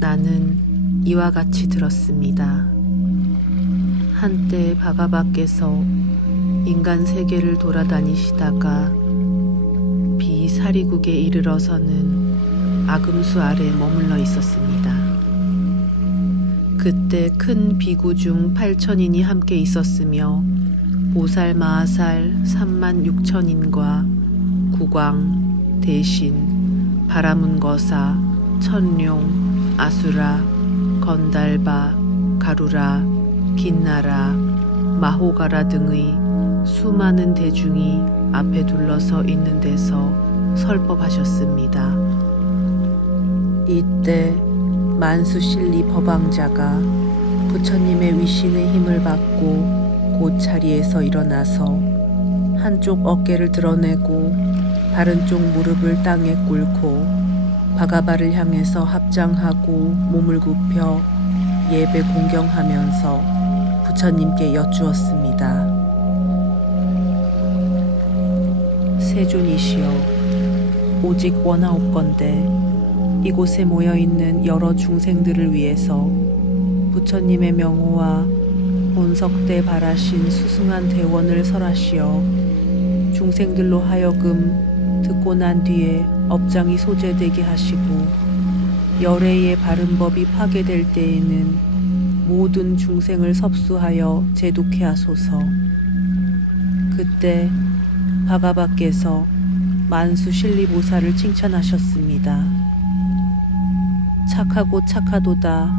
나는 이와 같이 들었습니다. 한때 바가 밖에서 인간 세계를 돌아다니시다가 비사리국에 이르러서는 아금수 아래 머물러 있었습니다. 그때 큰 비구 중 8천인이 함께 있었으며 보살 마하살 36,000인과 국왕, 대신, 바라문거사, 천룡, 아수라, 건달바, 가루라, 긴나라, 마호가라 등의 수많은 대중이 앞에 둘러서 있는 데서 설법하셨습니다. 이때 만수실리 법왕자가 부처님의 위신의 힘을 받고 곧 자리에서 일어나서 한쪽 어깨를 드러내고 다른 쪽 무릎을 땅에 꿇고 바가바를 향해서 합장하고 몸을 굽혀 예배 공경하면서 부처님께 여쭈었습니다. 세존이시여, 오직 원하옵건대 이곳에 모여있는 여러 중생들을 위해서 부처님의 명호와 본석대 바라신 수승한 대원을 설하시어 중생들로 하여금 듣고 난 뒤에 업장이 소재되게 하시고 열애의 바른 법이 파괴될 때에는 모든 중생을 섭수하여 제독해 하소서. 그때 바가바께서 만수실리보살을 칭찬하셨습니다. 착하고 착하도다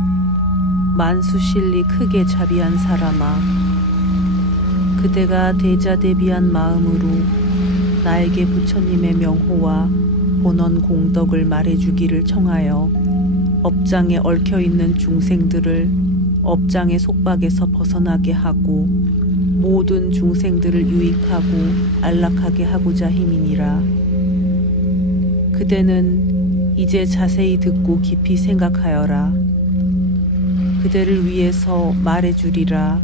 만수실리 크게 자비한 사람아, 그대가 대자대비한 마음으로 나에게 부처님의 명호와 본원 공덕을 말해주기를 청하여 업장에 얽혀있는 중생들을 업장의 속박에서 벗어나게 하고 모든 중생들을 유익하고 안락하게 하고자 힘이니라. 그대는 이제 자세히 듣고 깊이 생각하여라. 그대를 위해서 말해주리라.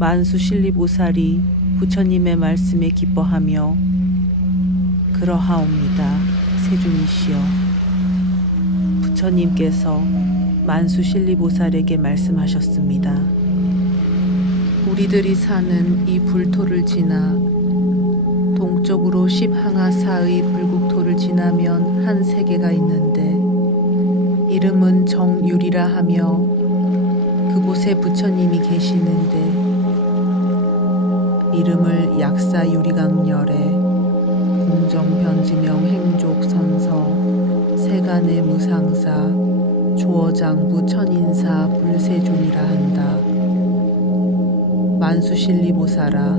만수실리보살이 부처님의 말씀에 기뻐하며 그러하옵니다. 세존이시여, 부처님께서 만수실리보살에게 말씀하셨습니다. 우리들이 사는 이 불토를 지나 동쪽으로 10항하사의 불국토를 지나면 한 세계가 있는데 이름은 정유리라 하며 그곳에 부처님이 계시는데 이름을 약사유리강렬에 공정변지명 행족선서 세간의 무상사 조어장부 천인사 불세존이라 한다. 만수실리보살아,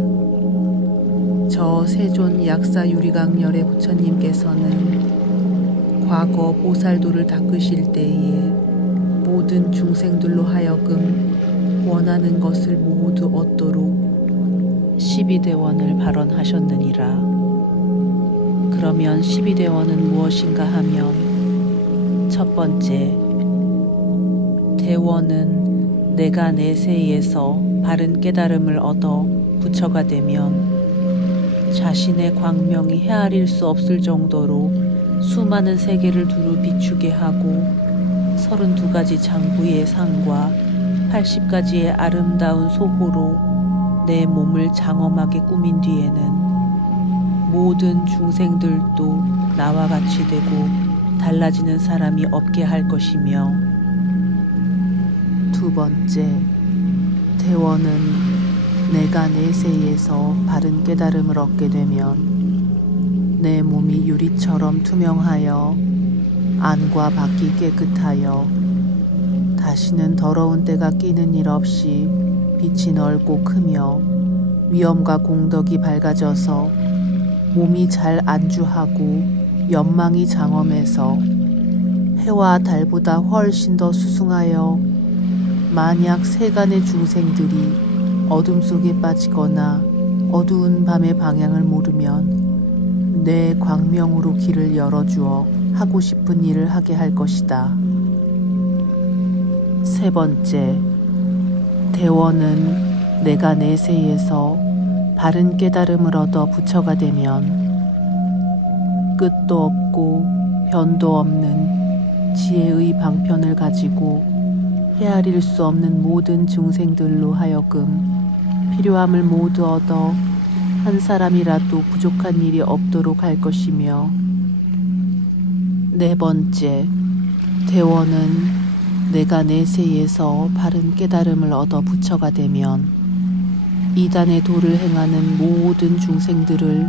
저 세존 약사유리강렬의 부처님께서는 과거 보살도를 닦으실 때에 모든 중생들로 하여금 원하는 것을 모두 얻도록 12대원을 발언하셨느니라. 그러면 12대원은 무엇인가 하면 첫 번째, 대원은 내가 내세에서 바른 깨달음을 얻어 부처가 되면 자신의 광명이 헤아릴 수 없을 정도로 수많은 세계를 두루 비추게 하고 32가지 장부의 상과 80가지의 아름다운 소호로 내 몸을 장엄하게 꾸민 뒤에는 모든 중생들도 나와 같이 되고 달라지는 사람이 없게 할 것이며, 두 번째, 대원은 내가 내세에서 바른 깨달음을 얻게 되면 내 몸이 유리처럼 투명하여 안과 밖이 깨끗하여 다시는 더러운 때가 끼는 일 없이 빛이 넓고 크며 위엄과 공덕이 밝아져서 몸이 잘 안주하고 연망이 장엄해서 해와 달보다 훨씬 더 수승하여 만약 세간의 중생들이 어둠 속에 빠지거나 어두운 밤의 방향을 모르면 내 광명으로 길을 열어주어 하고 싶은 일을 하게 할 것이다. 세 번째, 대원은 내가 내세에서 바른 깨달음을 얻어 부처가 되면 끝도 없고 변도 없는 지혜의 방편을 가지고 헤아릴 수 없는 모든 중생들로 하여금 필요함을 모두 얻어 한 사람이라도 부족한 일이 없도록 할 것이며, 네 번째, 대원은 내가 내세에서 바른 깨달음을 얻어 부처가 되면 이단의 도를 행하는 모든 중생들을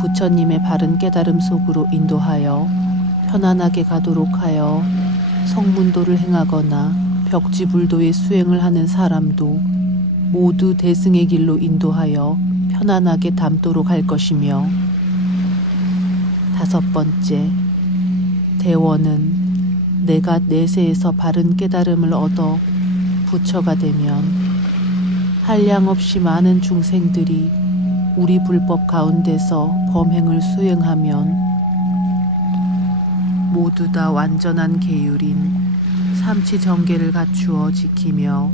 부처님의 바른 깨달음 속으로 인도하여 편안하게 가도록 하여 성문도를 행하거나 벽지불도의 수행을 하는 사람도 모두 대승의 길로 인도하여 편안하게 담도록 할 것이며, 다섯 번째, 대원은 내가 내세에서 바른 깨달음을 얻어 부처가 되면 한량없이 많은 중생들이 우리 불법 가운데서 범행을 수행하면 모두 다 완전한 계율인 삼치정계를 갖추어 지키며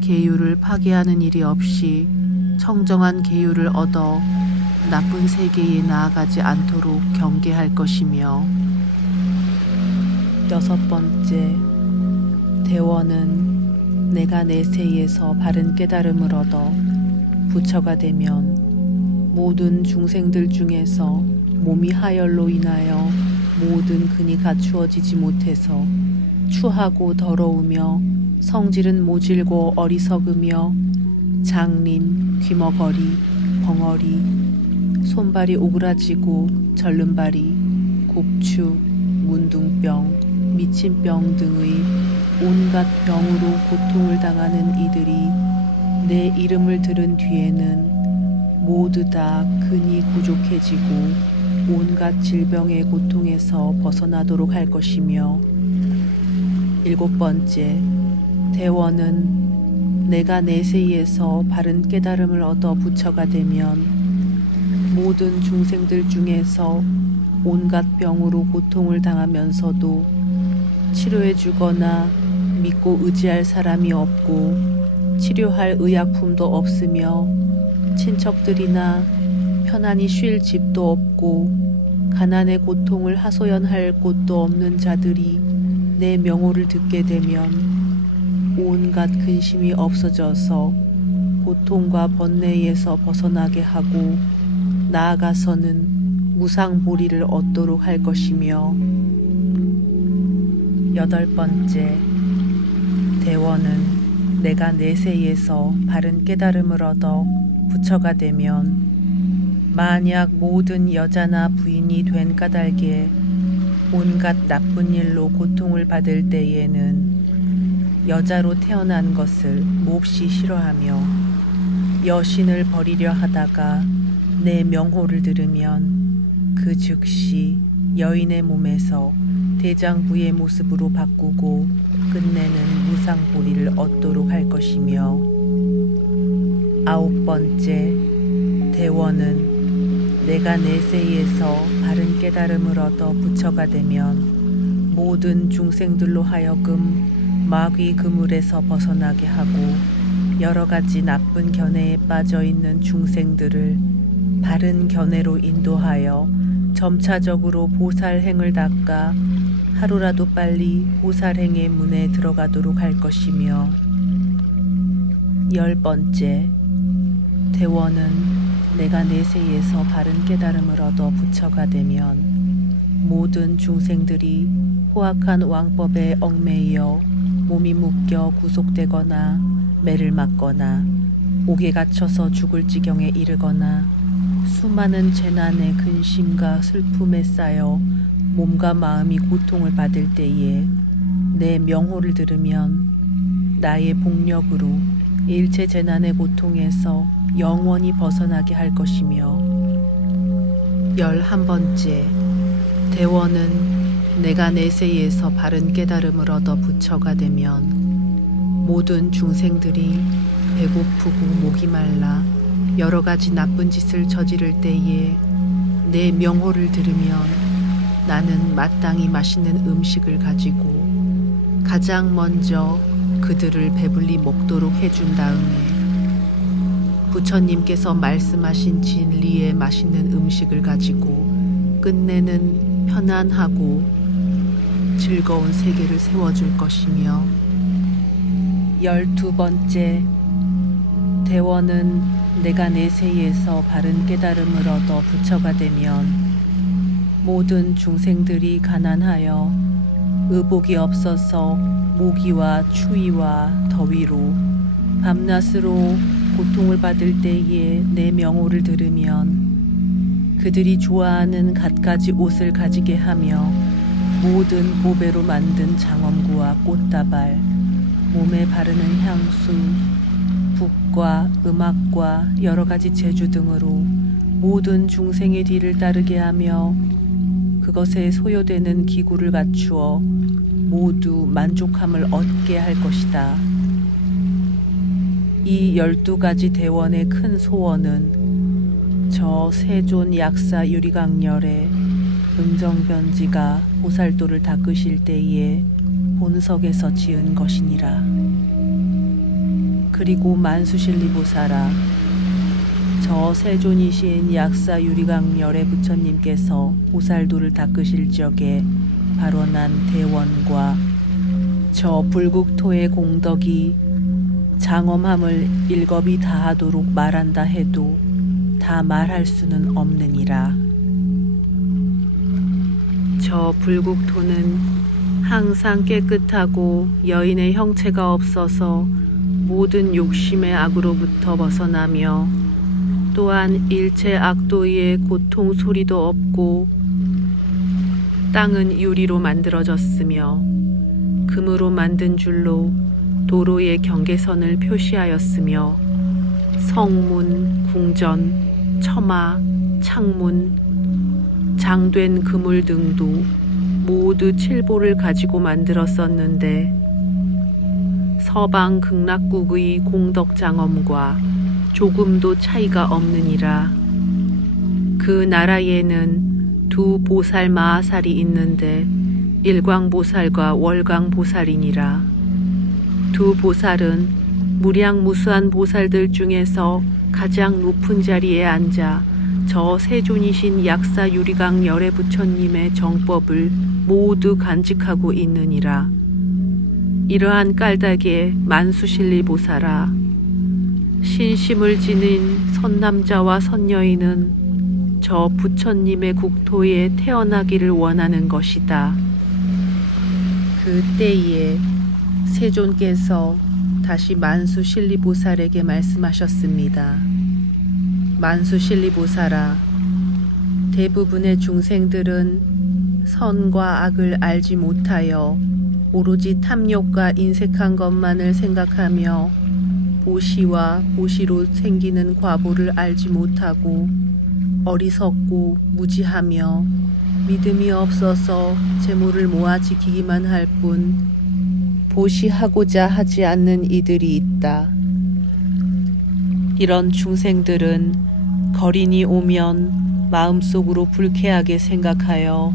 계율을 파괴하는 일이 없이 청정한 계율을 얻어 나쁜 세계에 나아가지 않도록 경계할 것이며, 여섯 번째, 대원은 내가 내세에서 바른 깨달음을 얻어 부처가 되면 모든 중생들 중에서 몸이 하열로 인하여 모든 근이 갖추어지지 못해서 추하고 더러우며 성질은 모질고 어리석으며 장린, 귀머거리, 벙어리, 손발이 오그라지고 절름발이, 곱추, 문둥병, 미친병 등의 온갖 병으로 고통을 당하는 이들이 내 이름을 들은 뒤에는 모두 다 근이 부족해지고 온갖 질병의 고통에서 벗어나도록 할 것이며, 일곱 번째, 대원은 내가 내세에서 바른 깨달음을 얻어 부처가 되면 모든 중생들 중에서 온갖 병으로 고통을 당하면서도 치료해 주거나 믿고 의지할 사람이 없고 치료할 의약품도 없으며 친척들이나 편안히 쉴 집도 없고 가난의 고통을 하소연할 곳도 없는 자들이 내 명호를 듣게 되면 온갖 근심이 없어져서 고통과 번뇌에서 벗어나게 하고 나아가서는 무상보리를 얻도록 할 것이며, 여덟 번째, 대원은 내가 내세에서 바른 깨달음을 얻어 부처가 되면 만약 모든 여자나 부인이 된 까닭에 온갖 나쁜 일로 고통을 받을 때에는 여자로 태어난 것을 몹시 싫어하며 여신을 버리려 하다가 내 명호를 들으면 그 즉시 여인의 몸에서 대장부의 모습으로 바꾸고 끝내는 무상보리를 얻도록 할 것이며, 아홉 번째, 대원은 내가 내세에서 바른 깨달음을 얻어 부처가 되면 모든 중생들로 하여금 마귀 그물에서 벗어나게 하고 여러 가지 나쁜 견해에 빠져 있는 중생들을 바른 견해로 인도하여 점차적으로 보살행을 닦아 하루라도 빨리 보살행의 문에 들어가도록 할 것이며, 열 번째, 대원은 내가 내세에서 바른 깨달음을 얻어 부처가 되면 모든 중생들이 포악한 왕법에 얽매이어 몸이 묶여 구속되거나 매를 맞거나 옥에 갇혀서 죽을 지경에 이르거나 수많은 재난의 근심과 슬픔에 쌓여 몸과 마음이 고통을 받을 때에 내 명호를 들으면 나의 복력으로 일체 재난의 고통에서 영원히 벗어나게 할 것이며, 11번째. 대원은 내가 내세에서 바른 깨달음을 얻어 부처가 되면 모든 중생들이 배고프고 목이 말라 여러 가지 나쁜 짓을 저지를 때에 내 명호를 들으면 나는 마땅히 맛있는 음식을 가지고 가장 먼저 그들을 배불리 먹도록 해준 다음에 부처님께서 말씀하신 진리의 맛있는 음식을 가지고 끝내는 편안하고 즐거운 세계를 세워줄 것이며 12번째. 대원은 내가 내세에서 바른 깨달음을 얻어 부처가 되면 모든 중생들이 가난하여 의복이 없어서 모기와 추위와 더위로 밤낮으로 고통을 받을 때에 내 명호를 들으면 그들이 좋아하는 갖가지 옷을 가지게 하며 모든 보배로 만든 장엄구와 꽃다발, 몸에 바르는 향수, 북과 음악과 여러 가지 제주 등으로 모든 중생의 뒤를 따르게 하며 그것에 소요되는 기구를 갖추어 모두 만족함을 얻게 할 것이다. 이 12가지 대원의 큰 소원은 저 세존 약사 유리강렬의 은정변지가 보살도를 닦으실 때에 본석에서 지은 것이니라. 그리고 만수실리보살아, 저 세존이신 약사 유리강렬의 부처님께서 보살도를 닦으실 적에 발원한 대원과 저 불국토의 공덕이 장엄함을 일겁이 다하도록 말한다 해도 다 말할 수는 없느니라. 저 불국토는 항상 깨끗하고 여인의 형체가 없어서 모든 욕심의 악으로부터 벗어나며 또한 일체 악도의 고통 소리도 없고 땅은 유리로 만들어졌으며 금으로 만든 줄로 도로의 경계선을 표시하였으며 성문, 궁전, 처마, 창문, 장된 그물 등도 모두 칠보를 가지고 만들었었는데 서방 극락국의 공덕장엄과 조금도 차이가 없느니라. 그 나라에는 두 보살 마하살이 있는데 일광보살과 월광보살이니라. 두 보살은 무량무수한 보살들 중에서 가장 높은 자리에 앉아 저 세존이신 약사 유리강열의 부처님의 정법을 모두 간직하고 있느니라. 이러한 깔닥에 만수실리보살아, 신심을 지닌 선남자와 선여인은 저 부처님의 국토에 태어나기를 원하는 것이다. 그때에 세존께서 다시 만수실리보살에게 말씀하셨습니다. 만수실리보살아, 대부분의 중생들은 선과 악을 알지 못하여 오로지 탐욕과 인색한 것만을 생각하며 보시와 보시로 생기는 과보를 알지 못하고 어리석고 무지하며 믿음이 없어서 재물을 모아 지키기만 할 뿐 보시하고자 하지 않는 이들이 있다. 이런 중생들은 거린이 오면 마음속으로 불쾌하게 생각하여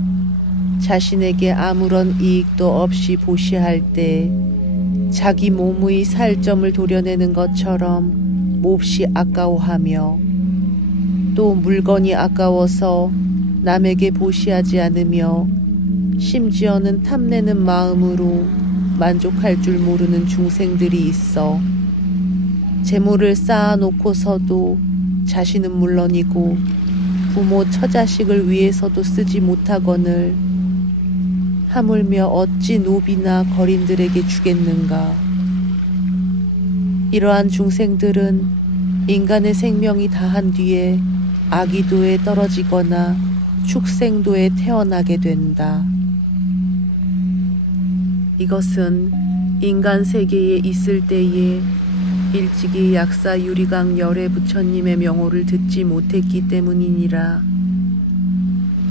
자신에게 아무런 이익도 없이 보시할 때 자기 몸의 살점을 도려내는 것처럼 몹시 아까워하며 또 물건이 아까워서 남에게 보시하지 않으며 심지어는 탐내는 마음으로 만족할 줄 모르는 중생들이 있어 재물을 쌓아놓고서도 자신은 물론이고 부모 처자식을 위해서도 쓰지 못하거늘 하물며 어찌 노비나 거린들에게 주겠는가. 이러한 중생들은 인간의 생명이 다한 뒤에 아기도에 떨어지거나 축생도에 태어나게 된다. 이것은 인간 세계에 있을 때에 일찍이 약사 유리강 열애 부처님의 명호를 듣지 못했기 때문이니라.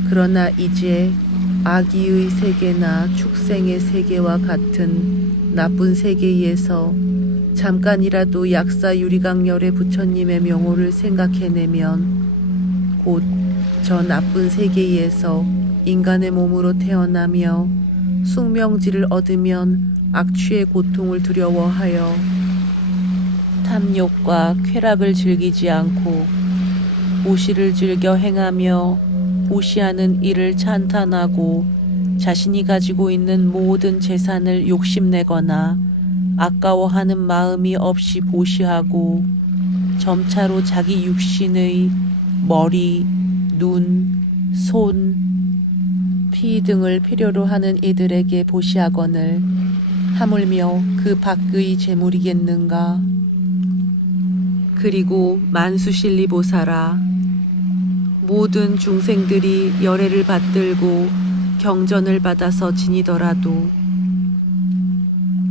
그러나 이제 아기의 세계나 축생의 세계와 같은 나쁜 세계에서 잠깐이라도 약사 유리강렬의 부처님의 명호를 생각해내면 곧 저 나쁜 세계에서 인간의 몸으로 태어나며 숙명지를 얻으면 악취의 고통을 두려워하여 탐욕과 쾌락을 즐기지 않고 보시를 즐겨 행하며 보시하는 일을 찬탄하고 자신이 가지고 있는 모든 재산을 욕심내거나 아까워하는 마음이 없이 보시하고 점차로 자기 육신의 머리, 눈, 손, 피 등을 필요로 하는 이들에게 보시하거늘 하물며 그 밖의 재물이겠는가. 그리고 만수실리보살아, 모든 중생들이 열애를 받들고 경전을 받아서 지니더라도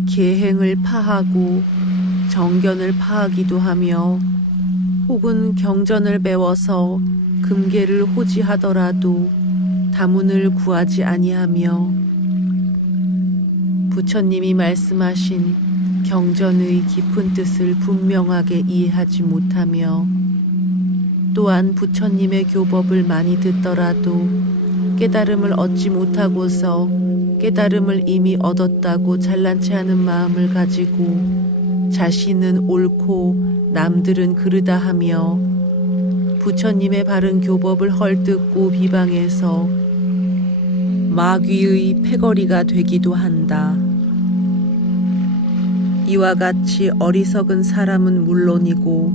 계행을 파하고 정견을 파하기도 하며 혹은 경전을 배워서 금계를 호지하더라도 다문을 구하지 아니하며 부처님이 말씀하신 경전의 깊은 뜻을 분명하게 이해하지 못하며 또한 부처님의 교법을 많이 듣더라도 깨달음을 얻지 못하고서 깨달음을 이미 얻었다고 잘난 체하는 마음을 가지고 자신은 옳고 남들은 그르다 하며 부처님의 바른 교법을 헐뜯고 비방해서 마귀의 패거리가 되기도 한다. 이와 같이 어리석은 사람은 물론이고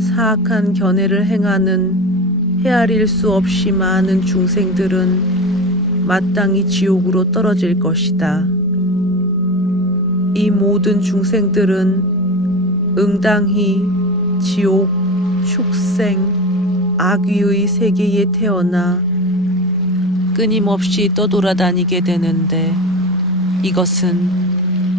사악한 견해를 행하는 헤아릴 수 없이 많은 중생들은 마땅히 지옥으로 떨어질 것이다. 이 모든 중생들은 응당히 지옥, 축생, 악귀의 세계에 태어나 끊임없이 떠돌아다니게 되는데 이것은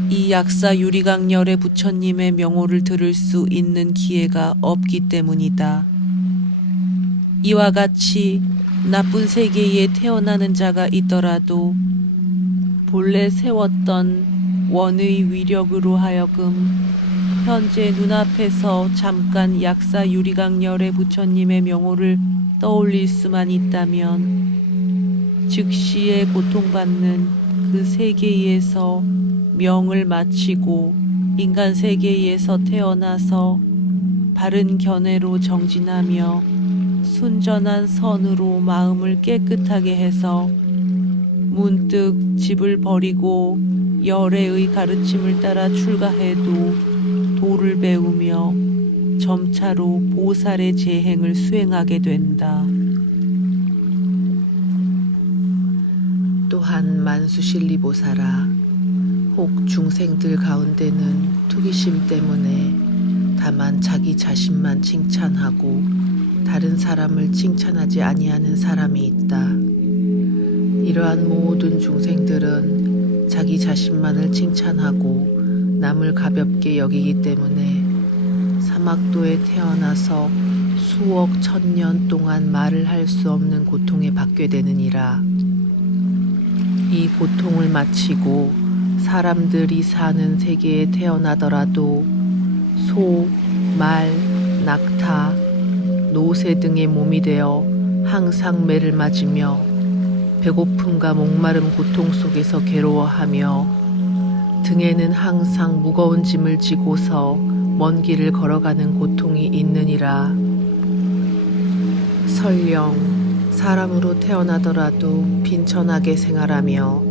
이 약사 유리강렬의 부처님의 명호를 들을 수 있는 기회가 없기 때문이다. 이와 같이 나쁜 세계에 태어나는 자가 있더라도 본래 세웠던 원의 위력으로 하여금 현재 눈앞에서 잠깐 약사 유리강렬의 부처님의 명호를 떠올릴 수만 있다면 즉시에 고통받는 그 세계에서 명을 마치고 인간 세계에서 태어나서 바른 견해로 정진하며 순전한 선으로 마음을 깨끗하게 해서 문득 집을 버리고 열애의 가르침을 따라 출가해도 도를 배우며 점차로 보살의 재행을 수행하게 된다. 또한 만수실리보살아, 혹 중생들 가운데는 투기심 때문에 다만 자기 자신만 칭찬하고 다른 사람을 칭찬하지 아니하는 사람이 있다. 이러한 모든 중생들은 자기 자신만을 칭찬하고 남을 가볍게 여기기 때문에 사막도에 태어나서 수억 천년 동안 말을 할 수 없는 고통에 받게 되느니라. 이 고통을 마치고 사람들이 사는 세계에 태어나더라도 소, 말, 낙타, 노새 등의 몸이 되어 항상 매를 맞으며 배고픔과 목마름 고통 속에서 괴로워하며 등에는 항상 무거운 짐을 지고서 먼 길을 걸어가는 고통이 있느니라. 설령 사람으로 태어나더라도 빈천하게 생활하며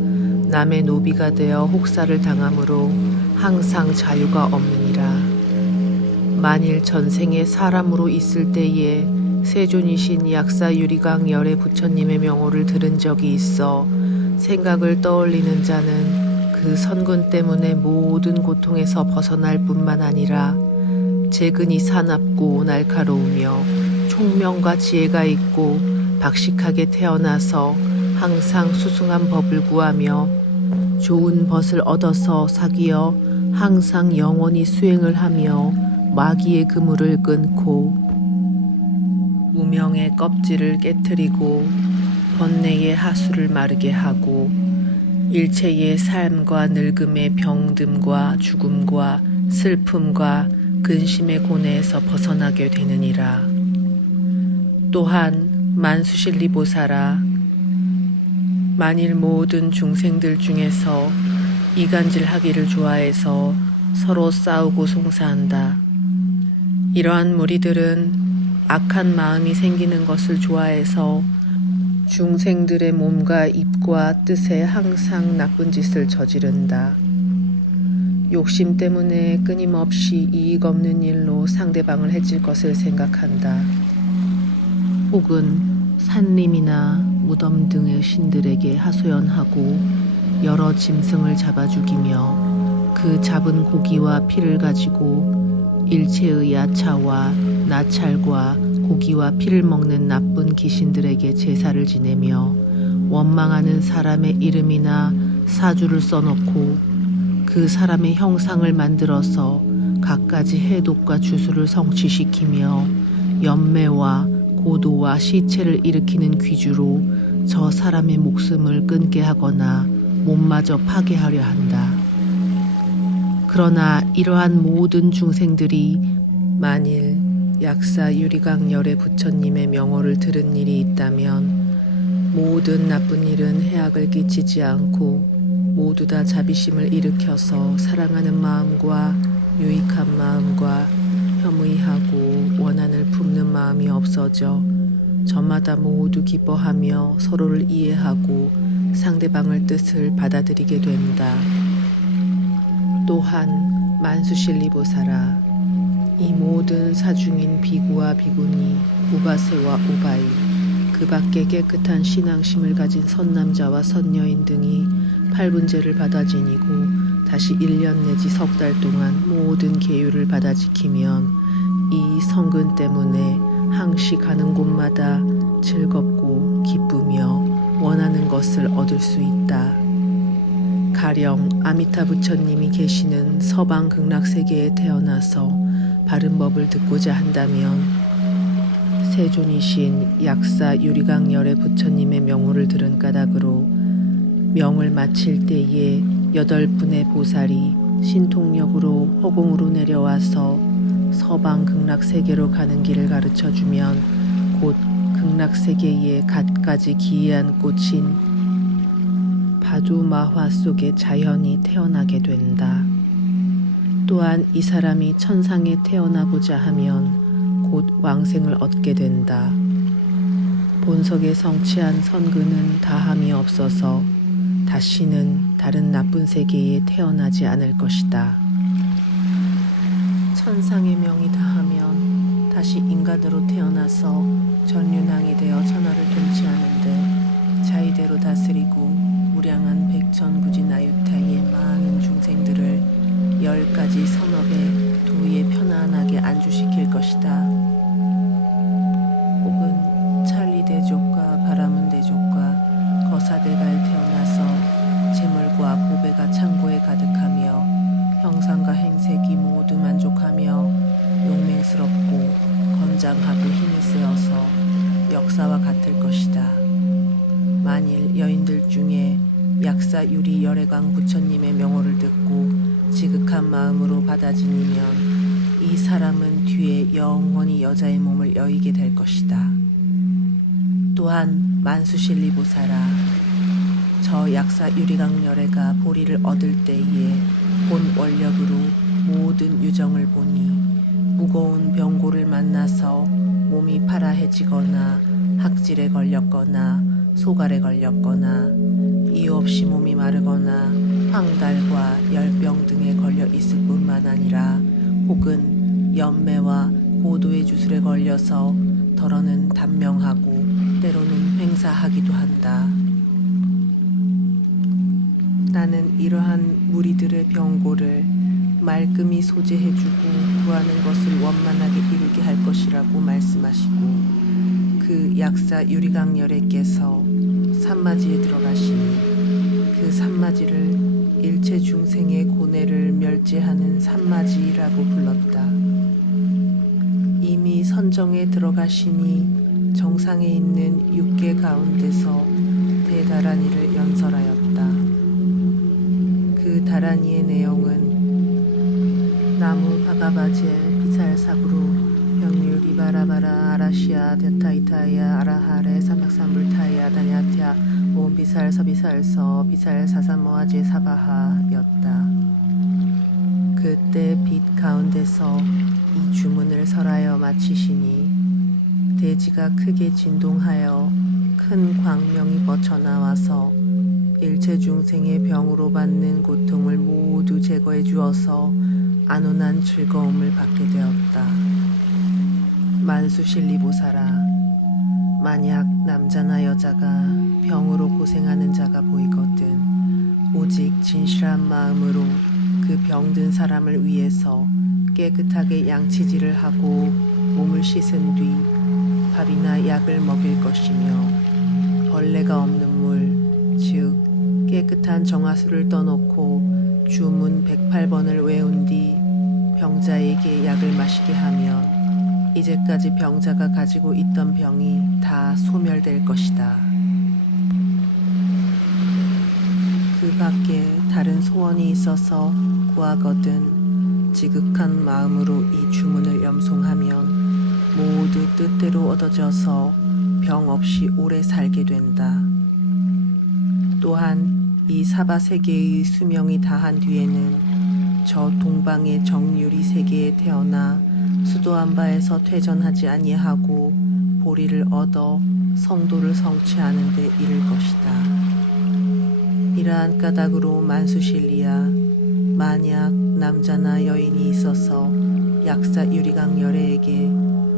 남의 노비가 되어 혹사를 당하므로 항상 자유가 없느니라. 만일 전생에 사람으로 있을 때에 세존이신 약사 유리강열의 부처님의 명호를 들은 적이 있어 생각을 떠올리는 자는 그 선근 때문에 모든 고통에서 벗어날 뿐만 아니라 재근이 사납고 날카로우며 총명과 지혜가 있고 박식하게 태어나서 항상 수승한 법을 구하며 좋은 벗을 얻어서 사귀어 항상 영원히 수행을 하며 마귀의 그물을 끊고 무명의 껍질을 깨트리고 번뇌의 하수를 마르게 하고 일체의 삶과 늙음의 병듦과 죽음과 슬픔과 근심의 고뇌에서 벗어나게 되느니라. 또한 만수실리보살아, 만일 모든 중생들 중에서 이간질하기를 좋아해서 서로 싸우고 송사한다. 이러한 무리들은 악한 마음이 생기는 것을 좋아해서 중생들의 몸과 입과 뜻에 항상 나쁜 짓을 저지른다. 욕심 때문에 끊임없이 이익 없는 일로 상대방을 해칠 것을 생각한다. 혹은 산림이나 무덤 등의 신들에게 하소연하고 여러 짐승을 잡아 죽이며 그 잡은 고기와 피를 가지고 일체의 야차와 나찰과 고기와 피를 먹는 나쁜 귀신들에게 제사를 지내며 원망하는 사람의 이름이나 사주를 써놓고 그 사람의 형상을 만들어서 갖가지 해독과 주술을 성취시키며 연매와 고도와 시체를 일으키는 귀주로 저 사람의 목숨을 끊게 하거나 몸마저 파괴하려 한다. 그러나 이러한 모든 중생들이 만일 약사 유리강열의 부처님의 명호를 들은 일이 있다면 모든 나쁜 일은 해악을 끼치지 않고 모두 다 자비심을 일으켜서 사랑하는 마음과 유익한 마음과 혐의하고 원한을 품는 마음이 없어져 저마다 모두 기뻐하며 서로를 이해하고 상대방의 뜻을 받아들이게 된다. 또한 만수실리보살아, 이 모든 사중인 비구와 비구니, 우바세와 우바이, 그 밖에 깨끗한 신앙심을 가진 선남자와 선여인 등이 8분제를 받아 지니고 다시 1년 내지 석 달 동안 모든 계율을 받아 지키면 이 성근 때문에 항시 가는 곳마다 즐겁고 기쁘며 원하는 것을 얻을 수 있다. 가령 아미타 부처님이 계시는 서방 극락세계에 태어나서 바른 법을 듣고자 한다면 세존이신 약사 유리강열의 부처님의 명호를 들은 까닭으로 명을 마칠 때에 8분의 보살이 신통력으로 허공으로 내려와서 서방 극락세계로 가는 길을 가르쳐주면 곧 극락세계의 갖가지 기이한 꽃인 바두마화 속에 자연히 태어나게 된다. 또한 이 사람이 천상에 태어나고자 하면 곧 왕생을 얻게 된다. 본석에 성취한 선근은 다함이 없어서 다시는 다른 나쁜 세계에 태어나지 않을 것이다. 천상의 명이 다하면 다시 인간으로 태어나서 전륜왕이 되어 천하를 통치하는데 자의대로 다스리고 무량한 백천구지나유타의 많은 중생들을 10가지 선업에 도의에 편안하게 안주시킬 것이다. 혹은 찰리대족과 바라문대족과 거사대가에 태어나서 재물과 보배가 창고에 가득하며 형상과 행색이 모두 만족하며 용맹스럽고 건장하고 힘이 세어서 역사와 같을 것이다. 만일 여인들 중에 약사 유리 열애강 부처님의 명호를 듣고 지극한 마음으로 받아지니면 이 사람은 뒤에 영원히 여자의 몸을 여이게 될 것이다. 또한 만수실리보살아, 저 약사 유리강열애가 보리를 얻을 때에 본 원력으로 모든 유정을 보니 무거운 병고를 만나서 몸이 파라해지거나 학질에 걸렸거나 소갈에 걸렸거나 이유 없이 몸이 마르거나 황달과 열병 등에 걸려 있을 뿐만 아니라 혹은 연매와 고도의 주술에 걸려서 덜어는 단명하고 때로는 횡사하기도 한다. 나는 이러한 무리들의 병고를 말끔히 소재해주고 구하는 것을 원만하게 이루게 할 것이라고 말씀하시고 그 약사 유리강열애께서 산마지에 들어가시니 그 산마지를 일체 중생의 고뇌를 멸제하는 산마지라고 불렀다. 이미 선정에 들어가시니 정상에 있는 6개 가운데서 대다란이를 연설하였다. 그 다란이의 내용은 나무 바가바제 비살사구루 병률 리바라바라 아라시아 데타이타야 아라하레 삼백삼불타야 다냐티아 온 비살 서비살서 비살 사사모아제 사바하였다. 그때 빛 가운데서 이 주문을 설하여 마치시니 대지가 크게 진동하여 큰 광명이 뻗쳐나와서 일체 중생의 병으로 받는 고통을 모두 제거해 주어서 안온한 즐거움을 받게 되었다. 만수실리보살아, 만약 남자나 여자가 병으로 고생하는 자가 보이거든 오직 진실한 마음으로 그 병든 사람을 위해서 깨끗하게 양치질을 하고 몸을 씻은 뒤 밥이나 약을 먹일 것이며 벌레가 없는 물, 즉 깨끗한 정화수를 떠놓고 주문 108번을 외운 뒤 병자에게 약을 마시게 하면 이제까지 병자가 가지고 있던 병이 다 소멸될 것이다. 그 밖에 다른 소원이 있어서 구하거든 지극한 마음으로 이 주문을 염송하면 모두 뜻대로 얻어져서 병 없이 오래 살게 된다. 또한 이 사바세계의 수명이 다한 뒤에는 저 동방의 정유리 세계에 태어나 수도안바에서 퇴전하지 아니하고 보리를 얻어 성도를 성취하는 데 이를 것이다. 이러한 까닭으로 만수실리야, 만약 남자나 여인이 있어서 약사 유리강렬에게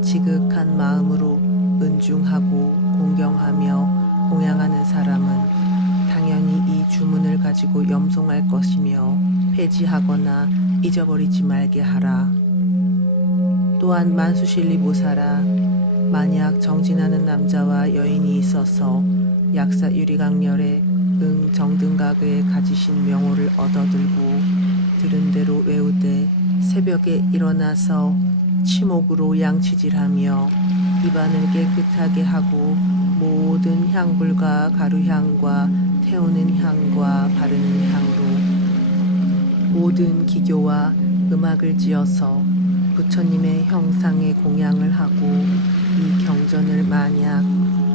지극한 마음으로 은중하고 공경하며 공양하는 사람은 당연히 이 주문을 가지고 염송할 것이며 폐지하거나 잊어버리지 말게 하라. 또한 만수실리보살아, 만약 정진하는 남자와 여인이 있어서 약사 유리강렬의 정등각에 가지신 명호를 얻어들고 들은 대로 외우되 새벽에 일어나서 치목으로 양치질하며 입안을 깨끗하게 하고 모든 향불과 가루향과 태우는 향과 바르는 향으로 모든 기교와 음악을 지어서 부처님의 형상에 공양을 하고 이 경전을 만약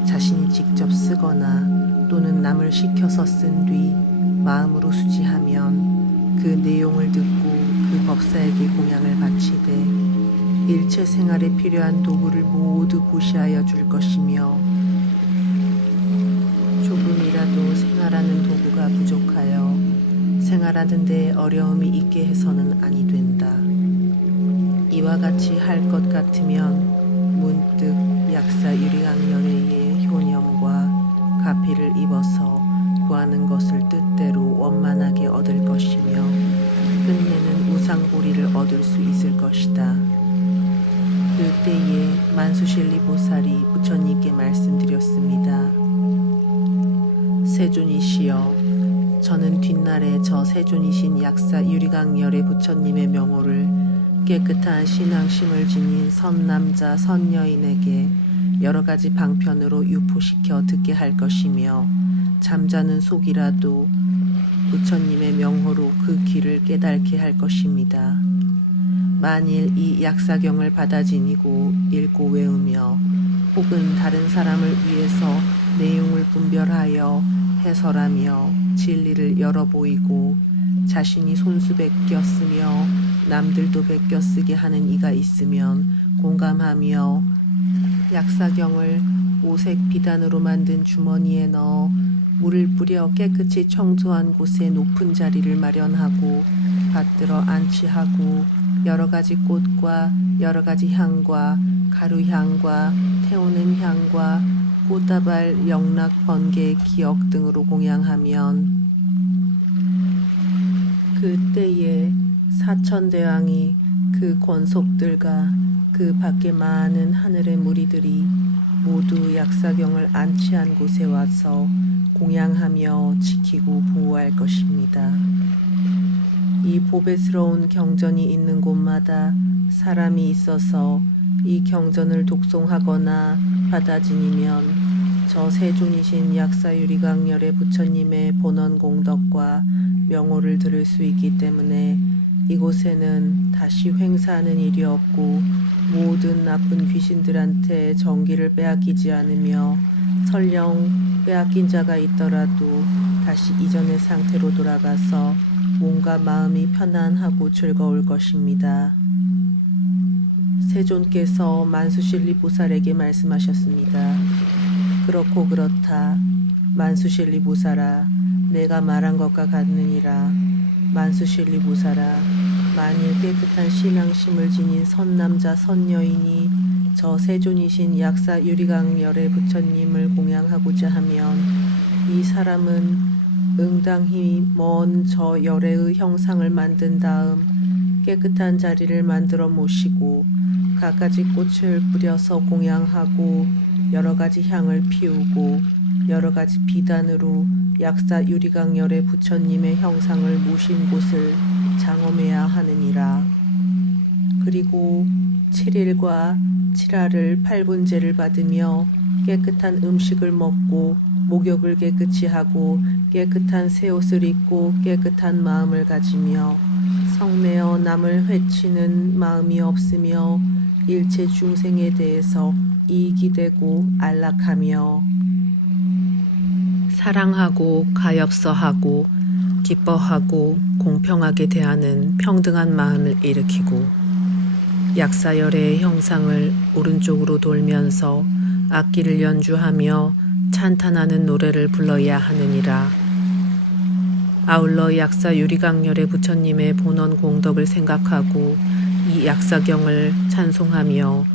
자신이 직접 쓰거나 또는 남을 시켜서 쓴 뒤 마음으로 수지하면 그 내용을 듣고 그 법사에게 공양을 바치되 일체 생활에 필요한 도구를 모두 보시하여 줄 것이며 조금이라도 생활하는 도구가 부족하여 생활하는 데 어려움이 있게 해서는 아니 된다. 이와 같이 할 것 같으면 문득 약사 유리강렬의 효념과 가피를 입어서 구하는 것을 뜻대로 원만하게 얻을 것이며 끝내는 우상보리를 얻을 수 있을 것이다. 그때에 만수실리보살이 부처님께 말씀드렸습니다. 세존이시여, 저는 뒷날에 저 세존이신 약사 유리강렬의 부처님의 명호를 깨끗한 신앙심을 지닌 선남자 선여인에게 여러가지 방편으로 유포시켜 듣게 할 것이며 잠자는 속이라도 부처님의 명호로 그 귀를 깨닫게 할 것입니다. 만일 이 약사경을 받아 지니고 읽고 외우며 혹은 다른 사람을 위해서 내용을 분별하여 해설하며 진리를 열어 보이고 자신이 손수 베껴 쓰며 남들도 베껴 쓰게 하는 이가 있으면 공감하며 약사경을 오색 비단으로 만든 주머니에 넣어 물을 뿌려 깨끗이 청소한 곳에 높은 자리를 마련하고 받들어 안치하고 여러가지 꽃과 여러가지 향과 가루향과 태우는 향과 꽃다발 영락 번개 기억 등으로 공양하면 그때에 사천대왕이 그 권속들과 그 밖에 많은 하늘의 무리들이 모두 약사경을 안치한 곳에 와서 공양하며 지키고 보호할 것입니다. 이 보배스러운 경전이 있는 곳마다 사람이 있어서 이 경전을 독송하거나 바다 지니면 저 세존이신 약사유리강렬의 부처님의 본원 공덕과 명호를 들을 수 있기 때문에 이곳에는 다시 횡사하는 일이 없고 모든 나쁜 귀신들한테 정기를 빼앗기지 않으며 설령 빼앗긴 자가 있더라도 다시 이전의 상태로 돌아가서 몸과 마음이 편안하고 즐거울 것입니다. 세존께서 만수실리 보살에게 말씀하셨습니다. 그렇고 그렇다. 만수실리 보살아, 내가 말한 것과 같느니라. 만수실리 보살아, 만일 깨끗한 신앙심을 지닌 선남자 선여인이 저 세존이신 약사 유리강열의 부처님을 공양하고자 하면 이 사람은 응당히 먼 저 열애의 형상을 만든 다음 깨끗한 자리를 만들어 모시고 갖가지 꽃을 뿌려서 공양하고 여러가지 향을 피우고 여러가지 비단으로 약사 유리강열의 부처님의 형상을 모신 곳을 장엄해야 하느니라. 그리고 7일과 7알을 8분제를 받으며 깨끗한 음식을 먹고 목욕을 깨끗이 하고 깨끗한 새 옷을 입고 깨끗한 마음을 가지며 성내어 남을 회치는 마음이 없으며 일체 중생에 대해서 이익이 되고 안락하며 사랑하고 가엾어하고 기뻐하고 공평하게 대하는 평등한 마음을 일으키고 약사열의 형상을 오른쪽으로 돌면서 악기를 연주하며 찬탄하는 노래를 불러야 하느니라. 아울러 약사 유리강열의 부처님의 본원 공덕을 생각하고 이 약사경을 찬송하며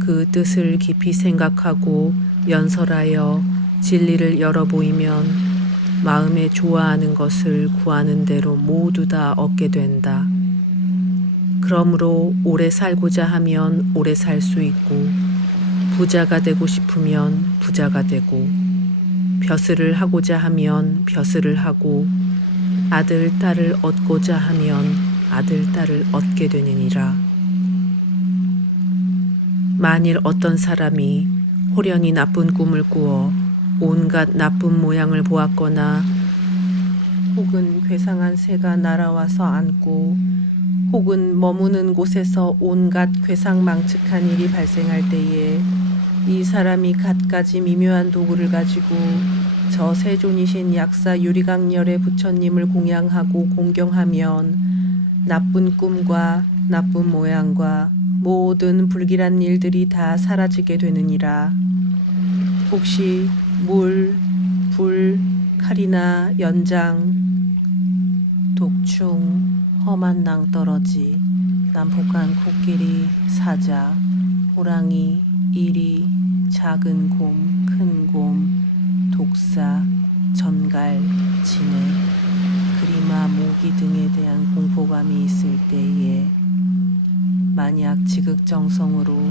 그 뜻을 깊이 생각하고 연설하여 진리를 열어보이면 마음에 좋아하는 것을 구하는 대로 모두 다 얻게 된다. 그러므로 오래 살고자 하면 오래 살 수 있고 부자가 되고 싶으면 부자가 되고 벼슬을 하고자 하면 벼슬을 하고 아들, 딸을 얻고자 하면 아들, 딸을 얻게 되느니라. 만일 어떤 사람이 호련히 나쁜 꿈을 꾸어 온갖 나쁜 모양을 보았거나 혹은 괴상한 새가 날아와서 앉고 혹은 머무는 곳에서 온갖 괴상망측한 일이 발생할 때에 이 사람이 갖가지 미묘한 도구를 가지고 저 세존이신 약사 유리강열의 부처님을 공양하고 공경하면 나쁜 꿈과 나쁜 모양과 모든 불길한 일들이 다 사라지게 되느니라. 혹시 물, 불, 칼이나 연장, 독충, 험한 낭떠러지, 난폭한 코끼리, 사자, 호랑이, 이리, 작은 곰, 큰 곰, 독사, 전갈, 진해, 그리마, 모기 등에 대한 공포감이 있을 때에 만약 지극정성으로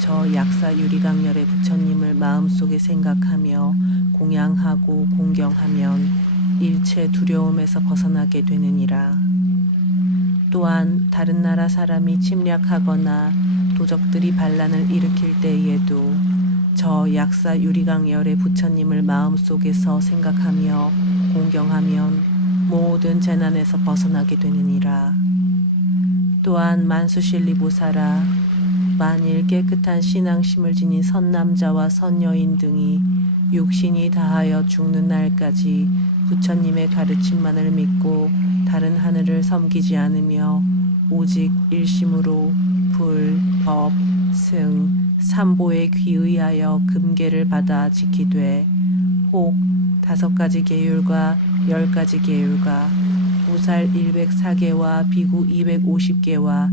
저 약사 유리강열의 부처님을 마음속에 생각하며 공양하고 공경하면 일체 두려움에서 벗어나게 되느니라. 또한 다른 나라 사람이 침략하거나 도적들이 반란을 일으킬 때에도 저 약사 유리강열의 부처님을 마음속에서 생각하며 공경하면 모든 재난에서 벗어나게 되느니라. 또한 만수실리 보살아, 만일 깨끗한 신앙심을 지닌 선남자와 선여인 등이 육신이 다하여 죽는 날까지 부처님의 가르침만을 믿고 다른 하늘을 섬기지 않으며 오직 일심으로 불, 법, 승, 삼보에 귀의하여 금계를 받아 지키되 혹 5가지 계율과 10가지 계율과 보살 104개와 비구 250개와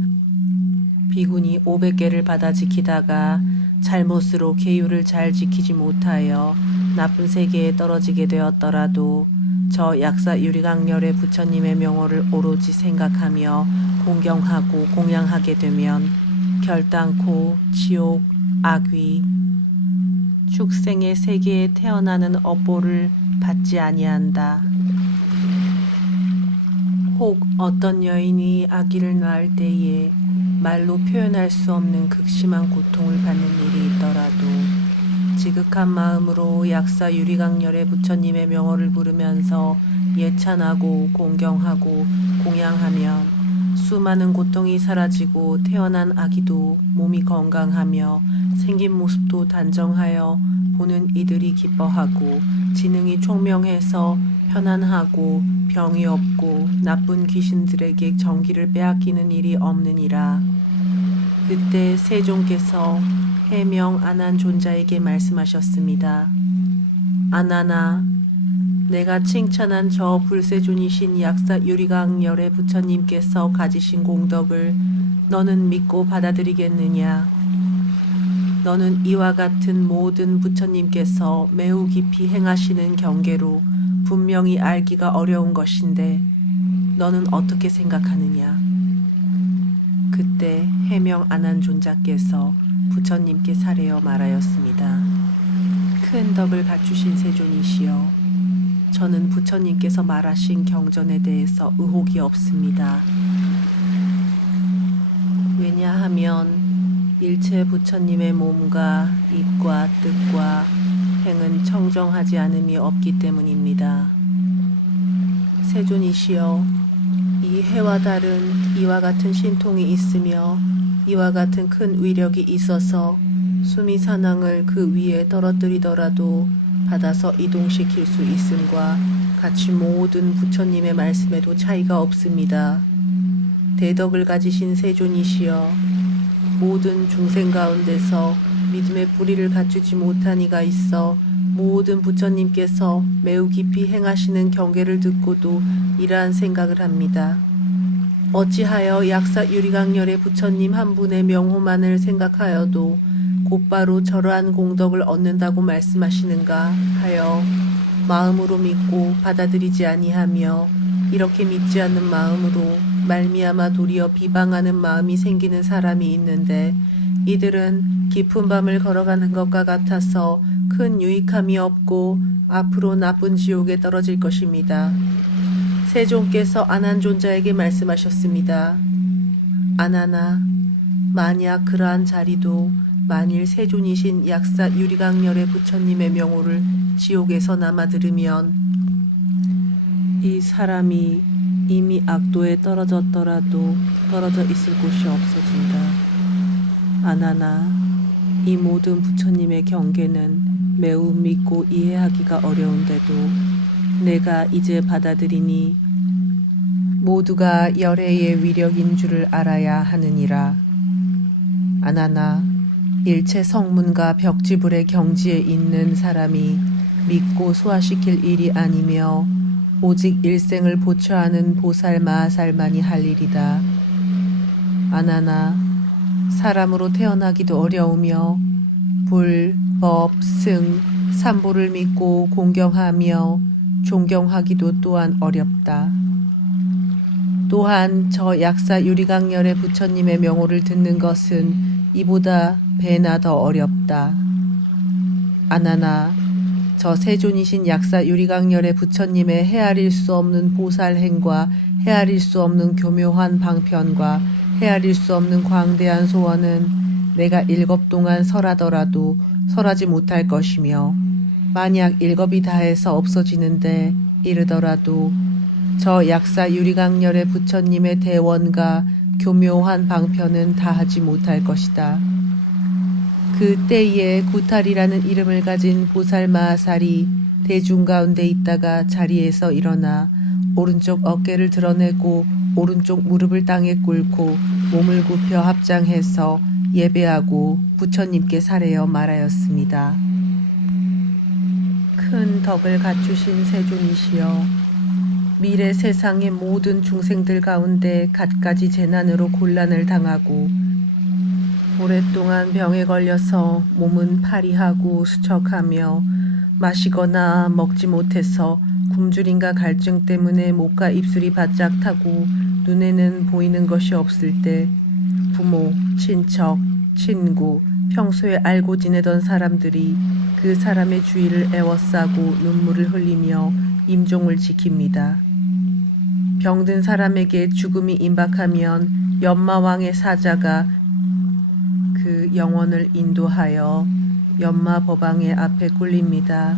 비구니 500개를 받아 지키다가 잘못으로 계율을 잘 지키지 못하여 나쁜 세계에 떨어지게 되었더라도 저 약사 유리강열의 부처님의 명호를 오로지 생각하며 공경하고 공양하게 되면 결단코 지옥, 악귀, 축생의 세계에 태어나는 업보를 받지 아니한다. 혹 어떤 여인이 아기를 낳을 때에 말로 표현할 수 없는 극심한 고통을 받는 일이 있더라도 지극한 마음으로 약사 유리강렬의 부처님의 명호를 부르면서 예찬하고 공경하고 공양하면 수많은 고통이 사라지고 태어난 아기도 몸이 건강하며 생긴 모습도 단정하여 보는 이들이 기뻐하고 지능이 총명해서 편안하고 병이 없고 나쁜 귀신들에게 정기를 빼앗기는 일이 없느니라. 그때 세종께서 해명 안한존자에게 말씀하셨습니다. 안한아, 내가 칭찬한 저 불세존이신 약사 유리강렬의 부처님께서 가지신 공덕을 너는 믿고 받아들이겠느냐? 너는 이와 같은 모든 부처님께서 매우 깊이 행하시는 경계로 분명히 알기가 어려운 것인데 너는 어떻게 생각하느냐? 그때 해명 안한존자께서 부처님께 살해어 말하였습니다. 큰 덕을 갖추신 세존이시여, 저는 부처님께서 말하신 경전에 대해서 의혹이 없습니다. 왜냐하면 일체 부처님의 몸과 입과 뜻과 행은 청정하지 않음이 없기 때문입니다. 세존이시여, 이 해와 달은 이와 같은 신통이 있으며 이와 같은 큰 위력이 있어서 수미산왕을 그 위에 떨어뜨리더라도 받아서 이동시킬 수 있음과 같이 모든 부처님의 말씀에도 차이가 없습니다. 대덕을 가지신 세존이시여, 모든 중생 가운데서 믿음의 뿌리를 갖추지 못한 이가 있어 모든 부처님께서 매우 깊이 행하시는 경계를 듣고도 이러한 생각을 합니다. 어찌하여 약사 유리강렬의 부처님 한 분의 명호만을 생각하여도 곧바로 저러한 공덕을 얻는다고 말씀하시는가 하여 마음으로 믿고 받아들이지 아니하며 이렇게 믿지 않는 마음으로 말미암아 도리어 비방하는 마음이 생기는 사람이 있는데 이들은 깊은 밤을 걸어가는 것과 같아서 큰 유익함이 없고 앞으로 나쁜 지옥에 떨어질 것입니다. 세종께서 안한존자에게 말씀하셨습니다. 안한아, 만약 그러한 자리도 만일 세존이신 약사 유리강렬의 부처님의 명호를 지옥에서 남아 들으면 이 사람이 이미 악도에 떨어졌더라도 떨어져 있을 곳이 없어진다. 안한아, 이 모든 부처님의 경계는 매우 믿고 이해하기가 어려운데도 내가 이제 받아들이니 모두가 열애의 위력인 줄을 알아야 하느니라. 안한아, 일체 성문과 벽지불의 경지에 있는 사람이 믿고 소화시킬 일이 아니며 오직 일생을 보초하는 보살 마하살만이 할 일이다. 안한아, 사람으로 태어나기도 어려우며 불, 법, 승, 삼보를 믿고 공경하며 존경하기도 또한 어렵다. 또한 저 약사 유리강렬의 부처님의 명호를 듣는 것은 이보다 배나 더 어렵다. 안한아, 저 세존이신 약사 유리강렬의 부처님의 헤아릴 수 없는 보살행과 헤아릴 수 없는 교묘한 방편과 헤아릴 수 없는 광대한 소원은 내가 일겁 동안 설하더라도 설하지 못할 것이며 만약 일겁이 다해서 없어지는데 이르더라도 저 약사 유리강렬의 부처님의 대원과 교묘한 방편은 다하지 못할 것이다. 그 때에 구탈이라는 이름을 가진 보살 마하살이 대중 가운데 있다가 자리에서 일어나 오른쪽 어깨를 드러내고 오른쪽 무릎을 땅에 꿇고 몸을 굽혀 합장해서 예배하고 부처님께 살해어 말하였습니다. 큰 덕을 갖추신 세존이시여, 미래 세상의 모든 중생들 가운데 갖가지 재난으로 곤란을 당하고 오랫동안 병에 걸려서 몸은 파리하고 수척하며 마시거나 먹지 못해서 굶주림과 갈증 때문에 목과 입술이 바짝 타고 눈에는 보이는 것이 없을 때 부모, 친척, 친구, 평소에 알고 지내던 사람들이 그 사람의 주의를 애워싸고 눈물을 흘리며 임종을 지킵니다. 병든 사람에게 죽음이 임박하면 연마왕의 사자가 그 영혼을 인도하여 연마법왕의 앞에 꿀립니다.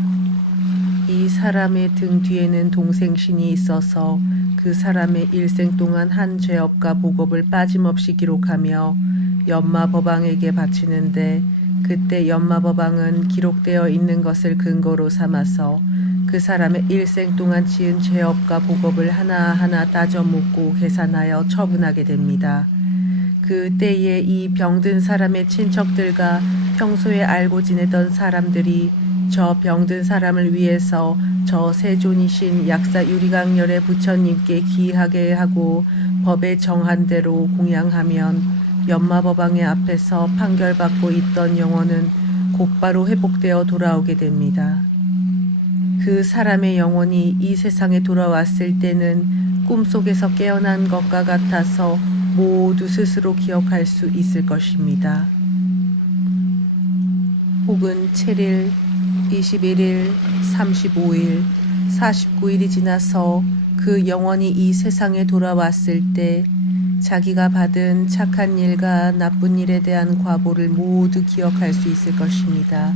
이 사람의 등 뒤에는 동생신이 있어서 그 사람의 일생 동안 한 죄업과 복업을 빠짐없이 기록하며 연마법왕에게 바치는데, 그때 연마법왕은 기록되어 있는 것을 근거로 삼아서 그 사람의 일생 동안 지은 죄업과 복업을 하나하나 따져 묻고 계산하여 처분하게 됩니다. 그때에 이 병든 사람의 친척들과 평소에 알고 지내던 사람들이 저 병든 사람을 위해서 저 세존이신 약사 유리강렬의 부처님께 기하게 하고 법에 정한 대로 공양하면 연마법왕의 앞에서 판결받고 있던 영혼은 곧바로 회복되어 돌아오게 됩니다. 그 사람의 영혼이 이 세상에 돌아왔을 때는 꿈속에서 깨어난 것과 같아서 모두 스스로 기억할 수 있을 것입니다. 혹은 7일, 21일, 35일, 49일이 지나서 그 영혼이 이 세상에 돌아왔을 때 자기가 받은 착한 일과 나쁜 일에 대한 과보를 모두 기억할 수 있을 것입니다.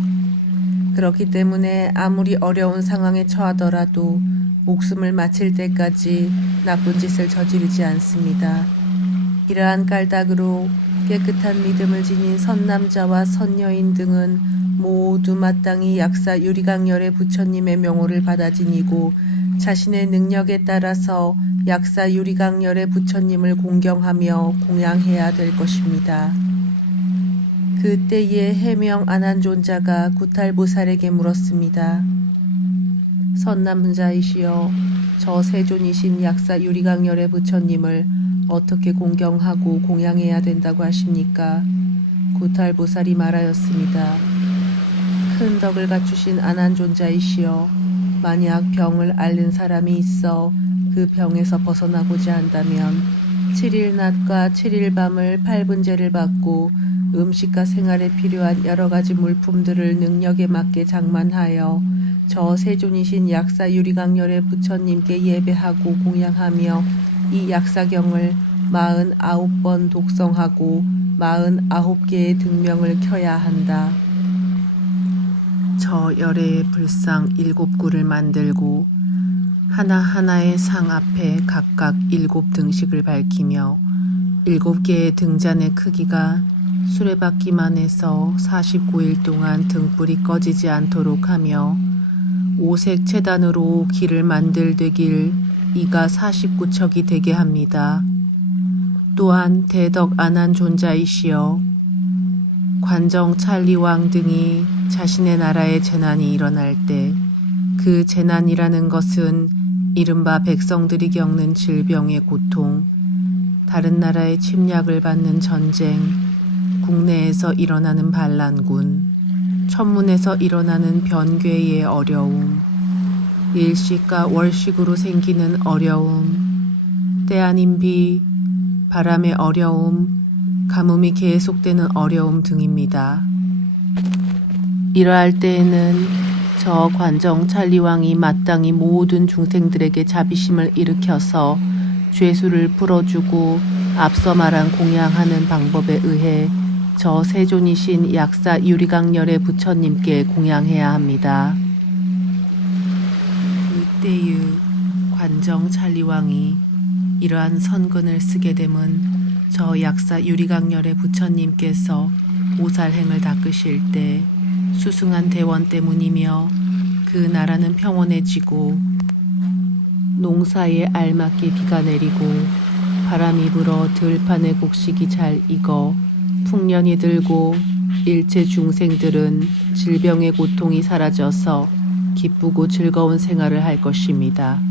그렇기 때문에 아무리 어려운 상황에 처하더라도 목숨을 마칠 때까지 나쁜 짓을 저지르지 않습니다. 이러한 깔닥으로 깨끗한 믿음을 지닌 선남자와 선여인 등은 모두 마땅히 약사 유리강렬의 부처님의 명호를 받아 지니고 자신의 능력에 따라서 약사 유리강렬의 부처님을 공경하며 공양해야 될 것입니다. 그때에 해명 아난존자가 구탈보살에게 물었습니다. 선남자이시여, 저 세존이신 약사 유리강렬의 부처님을 어떻게 공경하고 공양해야 된다고 하십니까? 구탈보살이 말하였습니다. 큰 덕을 갖추신 아난존자이시여, 만약 병을 앓는 사람이 있어 그 병에서 벗어나고자 한다면 7일 낮과 7일 밤을 8분제를 받고 음식과 생활에 필요한 여러가지 물품들을 능력에 맞게 장만하여 저 세존이신 약사 유리강렬의 부처님께 예배하고 공양하며 이 약사경을 49번 독성하고 49개의 등명을 켜야 한다. 저 열애의 불상 7구를 만들고 하나하나의 상 앞에 각각 7등씩을 밝히며 7개의 등잔의 크기가 수레바퀴만 해서 49일 동안 등불이 꺼지지 않도록 하며 5색 채단으로 길을 만들되길 이가 49척이 되게 합니다. 또한 대덕 아난존자이시여, 관정 찰리왕 등이 자신의 나라에 재난이 일어날 때 그 재난이라는 것은 이른바 백성들이 겪는 질병의 고통, 다른 나라의 침략을 받는 전쟁, 국내에서 일어나는 반란군, 천문에서 일어나는 변괴의 어려움, 일식과 월식으로 생기는 어려움, 때 아닌 비, 바람의 어려움, 가뭄이 계속되는 어려움 등입니다. 이러할 때에는 저 관정 찰리왕이 마땅히 모든 중생들에게 자비심을 일으켜서 죄수를 풀어주고 앞서 말한 공양하는 방법에 의해 저 세존이신 약사 유리강렬의 부처님께 공양해야 합니다. 그때의 관정 찰리왕이 이러한 선근을 쓰게 됨은 저 약사 유리강렬의 부처님께서 오살행을 닦으실 때 수승한 대원 때문이며 그 나라는 평온해지고 농사에 알맞게 비가 내리고 바람이 불어 들판의 곡식이 잘 익어 풍년이 들고 일체 중생들은 질병의 고통이 사라져서 기쁘고 즐거운 생활을 할 것입니다.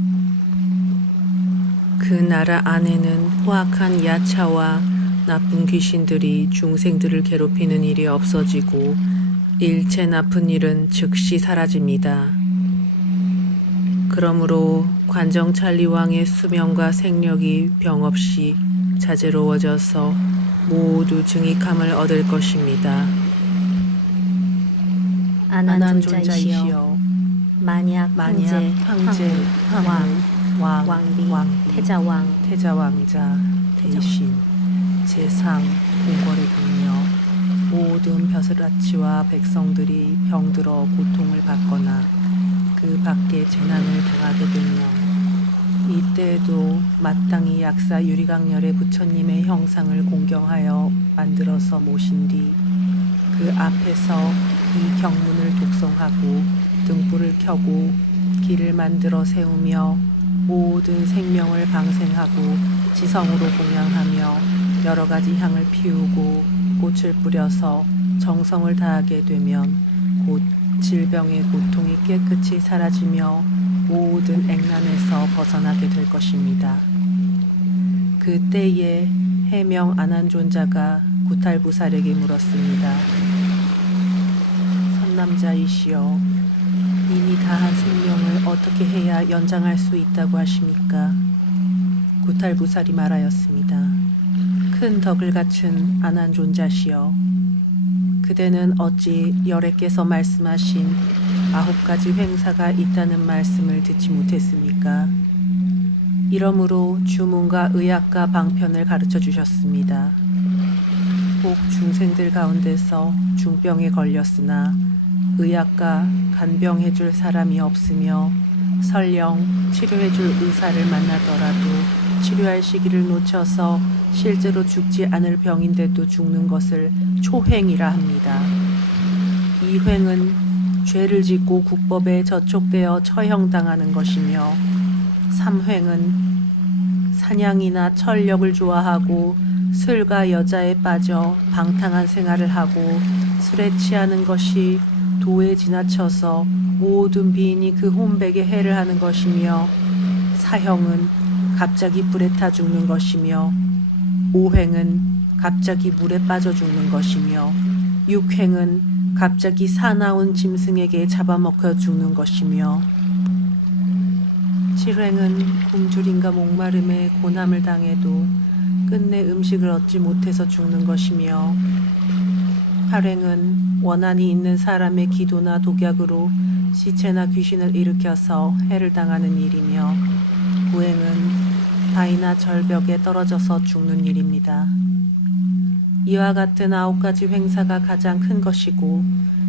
그 나라 안에는 포악한 야차와 나쁜 귀신들이 중생들을 괴롭히는 일이 없어지고 일체 나쁜 일은 즉시 사라집니다. 그러므로 관정 찰리왕의 수명과 생력이 병 없이 자제로워져서 모두 증익함을 얻을 것입니다. 아난존자이시여, 만약 황제, 왕, 왕비, 태자왕자, 대신, 재상, 공궐의 공녀, 모든 벼슬아치와 백성들이 병들어 고통을 받거나 그 밖에 재난을 당하게 되면 이때에도 마땅히 약사 유리강렬의 부처님의 형상을 공경하여 만들어서 모신 뒤 그 앞에서 이 경문을 독송하고 등불을 켜고 길을 만들어 세우며 모든 생명을 방생하고 지성으로供養하며 여러 가지 향을 피우고 꽃을 뿌려서 정성을 다하게 되면 곧 질병의 고통이 깨끗이 사라지며 모든 액난에서 벗어나게 될 것입니다. 그때에 해명 아난존자가 구탈부살에게 물었습니다. 선남자이시여, 이미 다한 생명을 어떻게 해야 연장할 수 있다고 하십니까? 구탈부살이 말하였습니다. 큰 덕을 갖춘 아난존자시여, 그대는 어찌 열애께서 말씀하신 9가지 횡사가 있다는 말씀을 듣지 못했습니까? 이러므로 주문과 의학과 방편을 가르쳐 주셨습니다. 혹 중생들 가운데서 중병에 걸렸으나 의학과 간병해줄 사람이 없으며 설령 치료해줄 의사를 만나더라도 치료할 시기를 놓쳐서 실제로 죽지 않을 병인데도 죽는 것을 초횡이라 합니다. 이 횡은 죄를 짓고 국법에 저촉되어 처형당하는 것이며, 삼횡은 사냥이나 철력을 좋아하고 술과 여자에 빠져 방탕한 생활을 하고 술에 취하는 것이 도에 지나쳐서 모든 비인이 그 혼백에 해를 하는 것이며, 사형은 갑자기 불에 타 죽는 것이며, 오횡은 갑자기 물에 빠져 죽는 것이며, 육횡은 갑자기 사나운 짐승에게 잡아먹혀 죽는 것이며, 칠횡은 굶주림과 목마름에 고난을 당해도 끝내 음식을 얻지 못해서 죽는 것이며, 팔횡은 원한이 있는 사람의 기도나 독약으로 시체나 귀신을 일으켜서 해를 당하는 일이며, 구횡은 바위나 절벽에 떨어져서 죽는 일입니다. 이와 같은 9가지 횡사가 가장 큰 것이고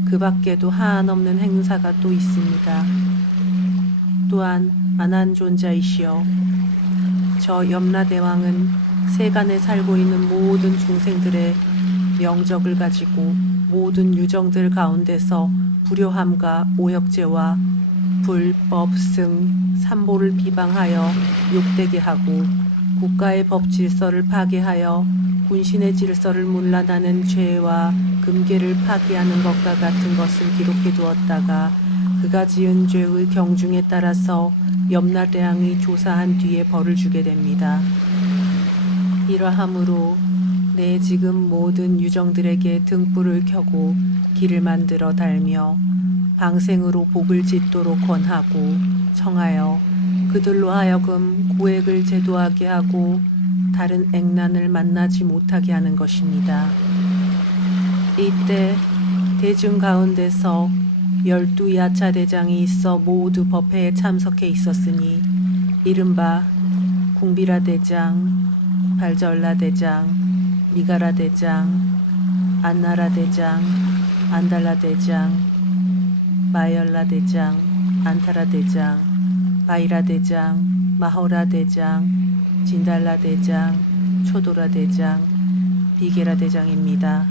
그 밖에도 한없는 행사가 또 있습니다. 또한 아난존자이시여, 저 염라대왕은 세간에 살고 있는 모든 중생들의 명적을 가지고 모든 유정들 가운데서 불효함과 오역죄와 불법, 승, 삼보를 비방하여 욕되게 하고 국가의 법 질서를 파괴하여 군신의 질서를 문란하는 죄와 금계를 파기하는 것과 같은 것을 기록해 두었다가 그가 지은 죄의 경중에 따라서 염라대왕이 조사한 뒤에 벌을 주게 됩니다. 이러함으로 내 지금 모든 유정들에게 등불을 켜고 길을 만들어 달며 방생으로 복을 짓도록 권하고 청하여 그들로 하여금 고액을 제도하게 하고 다른 액난을 만나지 못하게 하는 것입니다. 이때 대중 가운데서 12야차대장이 있어 모두 법회에 참석해 있었으니 이른바 궁비라대장, 발전라대장, 미가라대장, 안나라대장, 안달라대장, 마열라대장, 안타라대장, 바이라대장, 마호라대장, 진달라대장, 초도라대장, 비게라대장입니다.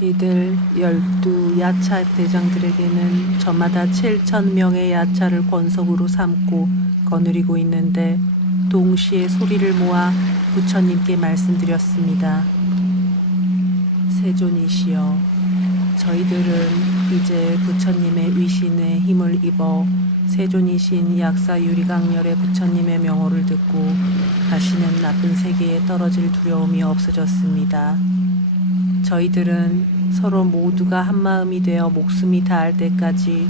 이들 12야차 대장들에게는 저마다 7,000명의 야차를 권속으로 삼고 거느리고 있는데 동시에 소리를 모아 부처님께 말씀드렸습니다. 세존이시여, 저희들은 이제 부처님의 위신에 힘을 입어 세존이신 약사 유리강렬의 부처님의 명호를 듣고 다시는 나쁜 세계에 떨어질 두려움이 없어졌습니다. 저희들은 서로 모두가 한마음이 되어 목숨이 닿을 때까지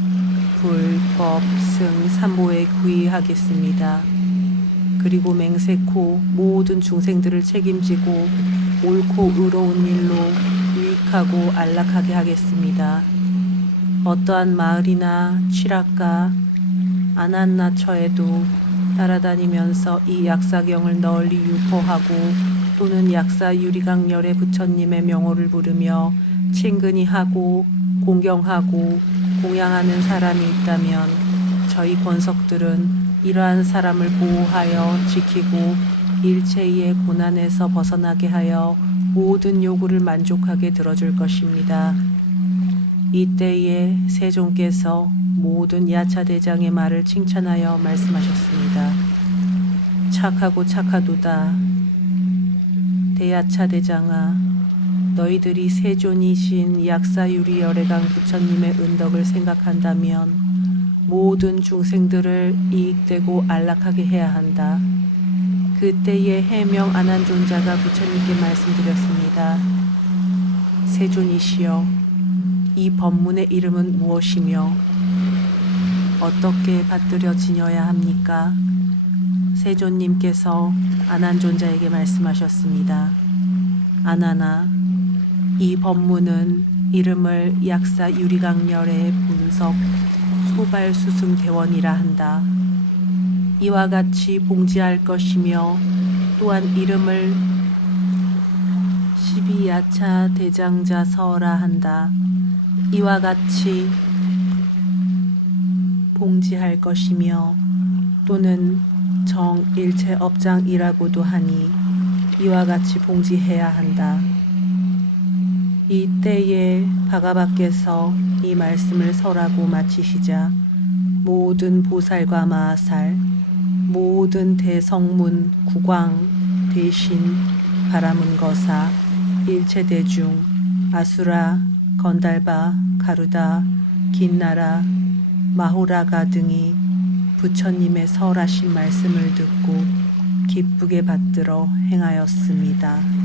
불, 법, 승, 삼보에 구의하겠습니다. 그리고 맹세코 모든 중생들을 책임지고 옳고 의로운 일로 유익하고 안락하게 하겠습니다. 어떠한 마을이나 취락가, 아난나처에도 따라다니면서 이 약사경을 널리 유포하고 또는 약사 유리강렬의 부처님의 명호를 부르며 친근히 하고 공경하고 공양하는 사람이 있다면 저희 권석들은 이러한 사람을 보호하여 지키고 일체의 고난에서 벗어나게 하여 모든 요구를 만족하게 들어줄 것입니다. 이때에 세존께서 모든 야차대장의 말을 칭찬하여 말씀하셨습니다. 착하고 착하도다. 대야차대장아, 너희들이 세존이신 약사유리열애강 부처님의 은덕을 생각한다면 모든 중생들을 이익되고 안락하게 해야 한다. 그때에 해명 안한존자가 부처님께 말씀드렸습니다. 세존이시여, 이 법문의 이름은 무엇이며 어떻게 받들여 지녀야 합니까? 세존님께서 안한존자에게 말씀하셨습니다. 안한아, 이 법문은 이름을 약사 유리강렬의 분석 소발수승대원이라 한다. 이와 같이 봉지할 것이며 또한 이름을 12야차 대장자서라 한다. 이와 같이 봉지할 것이며 또는 정일체업장이라고도 하니 이와 같이 봉지해야 한다. 이때에 바가바께서 이 말씀을 설하고 마치시자 모든 보살과 마하살, 모든 대성문, 국왕, 대신, 바라문거사, 일체대중, 아수라, 건달바, 가루다, 긴나라, 마호라가 등이 부처님의 설하신 말씀을 듣고 기쁘게 받들어 행하였습니다.